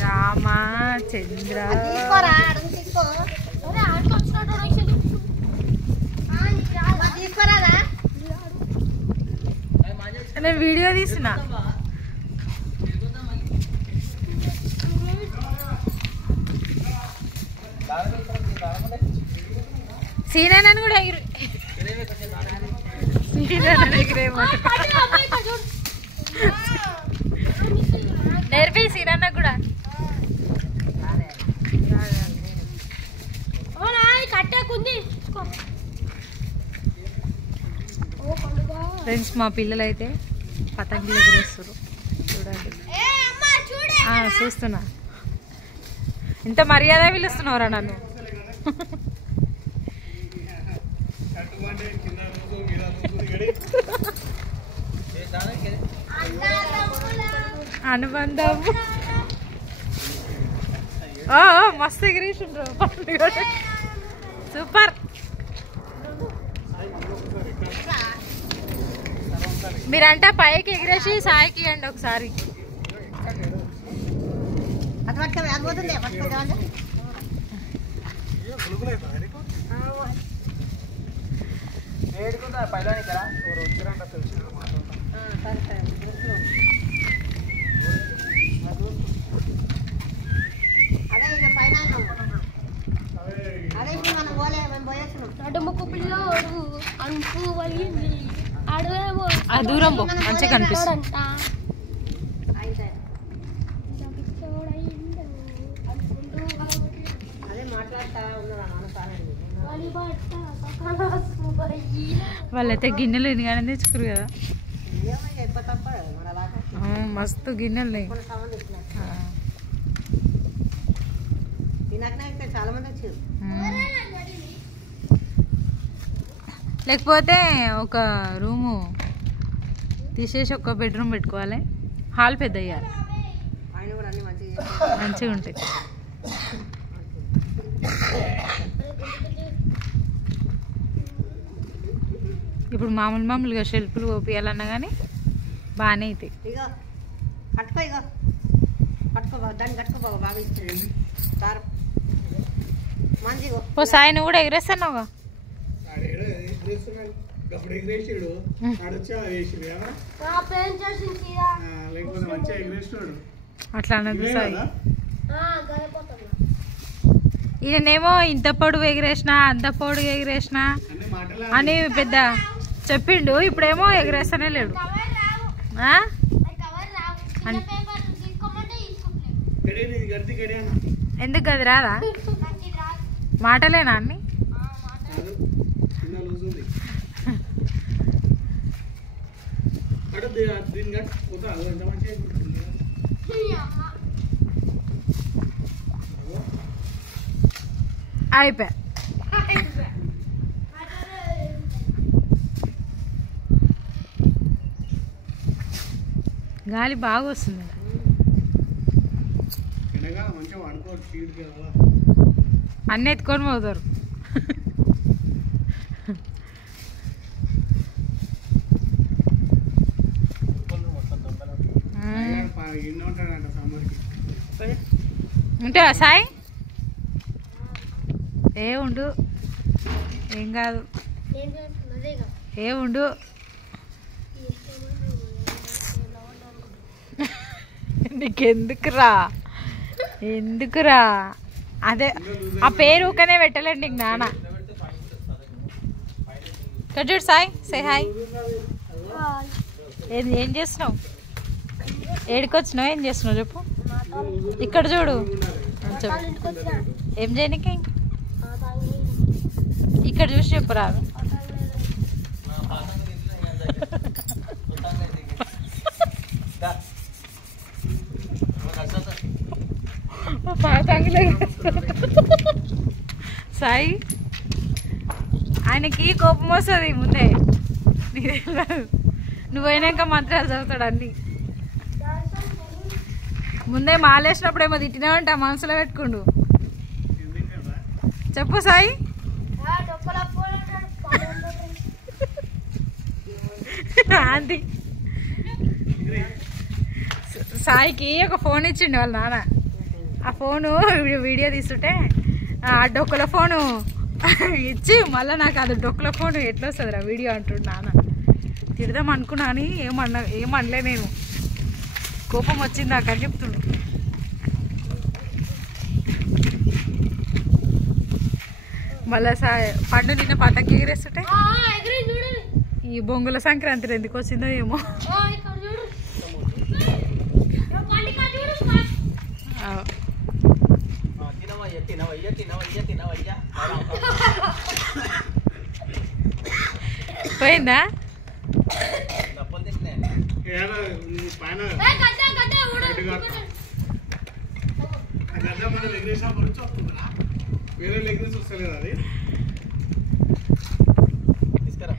రామచంద్ర నేను వీడియో తీసిన సీనని కూడా ఎగిరి నేర్పి సీనన్న కూడా ఫ్రెండ్స్ మా పిల్లలు అయితే పతంగులు ఎగిరేస్తారు చూడండి చూస్తున్నా ఇంత మర్యాద పిలుస్తున్నావురా నన్ను అనుబంధం మస్తు ఎగిరేసిండ్రు సూపర్ మీరంటే పైకి ఎగిరేసి సాయికి ఇవ్వండి ఒకసారి దూరం పో మంచిగా కనిపిస్తుంది వాళ్ళైతే గిన్నెలు ఎన్నిగానే తెచ్చుకురు కదా మస్తు గిన్నెలు లేకపోతే ఒక రూము తీసేసి ఒక బెడ్రూమ్ పెట్టుకోవాలి హాల్ పెద్ద అయ్యాలి మంచిగా ఉంటాయి ఇప్పుడు మామూలుగా షెల్ఫ్లు ఓపియాలన్నా కానీ బాగానే అవుతాయి ఓ సాయి నువ్వు కూడా ఎగిరేస్తానుగా అట్లా అన్నది సాయి ఈయనేమో ఇంత పొడుగు ఎగిరేసిన అంత పొడుగు ఎగిరేసిన అని పెద్ద చెప్పిండు ఇప్పుడేమో ఎగిరేస్తానే లేడు ఎందుకు గది రాదా మాటలేనా అన్ని అయిపోయా గాలి బాగా వస్తుంది అన్నీ ఎత్తుకొని పోతారు ఉంటావా సాయి ఏ ఉండు ఏం కాదు ఏ ఉండు నీకెందుకురా ఎందుకురా అదే ఆ పేరు ఊకనే పెట్టలేండి నీకు నాన్న ఇక్కడ చూడు సాయి సే హాయ్ ఏం చేస్తున్నావు ఏడికొచ్చినావు ఏం చేస్తున్నావు చెప్పు ఇక్కడ చూడు ఏం చేయనికి ఇక్కడ చూసి చెప్పు రాదు సాయి ఆయనకి కోపం వస్తుంది ముందే నువ్వు అయినాక మంత్రాలు చదువుతాడు అన్ని ముందే మాలేసినప్పుడు ఏమో తిట్టినావంట మనసులో పెట్టుకుండు చెప్పు సాయి ఆంటీ సాయికి ఒక ఫోన్ ఇచ్చిండు వాళ్ళ నాన్న. ఆ ఫోను వీడియో తీస్తుంటే ఆ డొక్కల ఫోను ఇచ్చి మళ్ళీ నాకు అది డొక్కల ఫోను ఎట్లా వస్తుందిరా వీడియో అంటుండు నాన్న. తిడదాం అనుకున్నా అని ఏమనలే నేను. కోపం వచ్చింది నాకు అని చెప్తుండు. మళ్ళా పండు నిన్న పతంగి ఎగిరేస్తుంటే ఈ బొంగుల సంక్రాంతి ఎందుకు వచ్చిందో ఏమో. పోయిందా? వేరే లెగ్నెస్ వస్తలేదు అది తీసుకురా.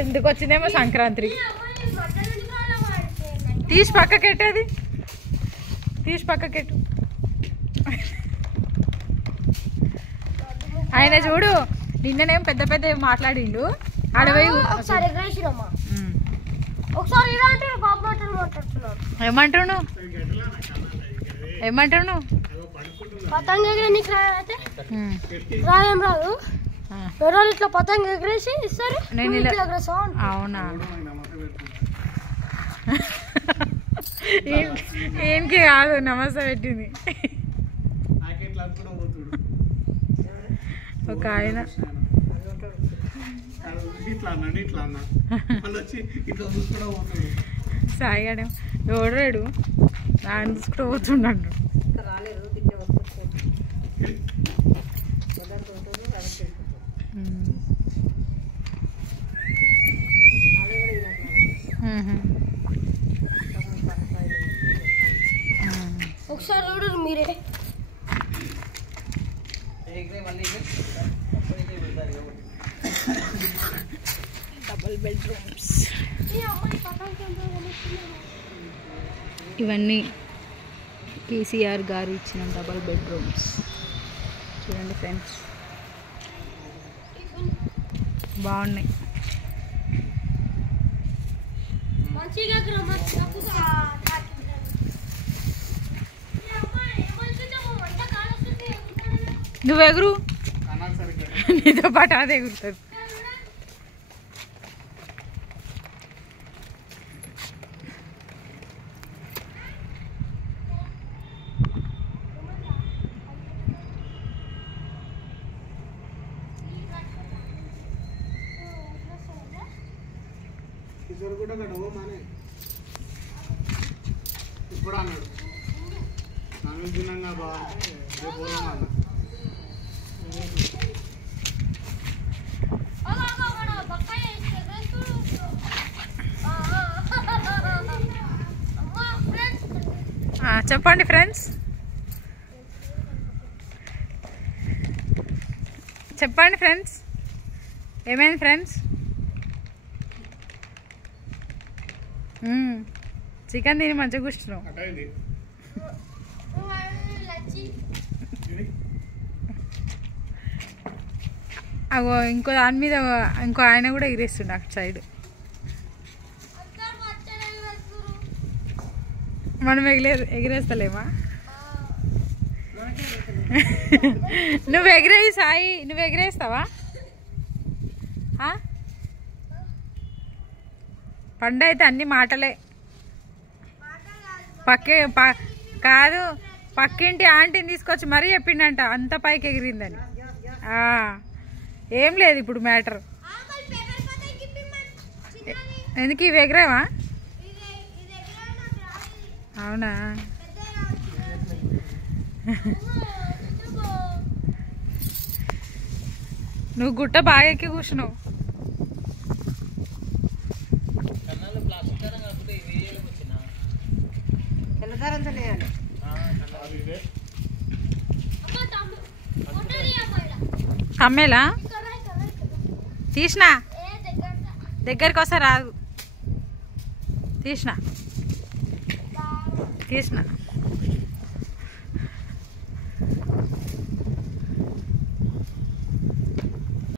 ఎందుకు వచ్చిందేమో సంక్రాంతి. తీసి పక్కకెట్టు, అది తీసి పక్కకెట్టు. ఆయన చూడు నిన్ననేం పెద్ద పెద్ద మాట్లాడిండు. అడవి ఏమంటాను ఏమంటాను పతంగ రాదేం రాదు. ఇట్లా పతంగ ఎగరేసి ఇస్తారు. అవునా? ఏంకి కాదు నమస్తే పెట్టింది ఒక ఆయన. సాయిగాడే ఎవడాడు ఆయన చూసుకుంటూ పోతుండడు. ఒకసారి చూడరు మీరే. డబుల్ బెడ్రూమ్స్ ఇవన్నీ కేసీఆర్ గారు ఇచ్చిన డబుల్ బెడ్రూమ్స్. చూడండి ఫ్రెండ్స్, బాగున్నాయి. నువ్వు ఎగురు, నీతో పాటు అదే ఎగురుతుంది. ఇప్పుడు అన్నాడు నన్ను తినంగా బాగుంది. చెప్పండి ఫ్రెండ్స్, చెప్పండి ఫ్రెండ్స్, ఏమైంది ఫ్రెండ్స్? చికెన్ తిని మంచిగా కూర్చున్నావు. అగో ఇంకో దాని మీద ఇంకో ఆయన కూడా ఎగిరేస్తుండే అటు సైడ్. మనం ఎగిరేస్తలేమా? నువ్వు ఎగిరేయి సాయి, నువ్వు ఎగిరేస్తావా? పండు అయితే అన్ని మాటలే. కాదు పక్కింటి ఆంటీని తీసుకొచ్చి మరీ చెప్పిండంట అంత పైకి ఎగిరిందని. ఏం లేదు ఇప్పుడు మ్యాటర్. ఎందుకు ఇవి ఎగిరావా? అవునా? నువ్వు గుట్ట బాగా ఎక్కి కూర్చున్నావు. కమ్మేలా తీసినా దగ్గరికి వస్తే రాదు. తీసినా తీసిన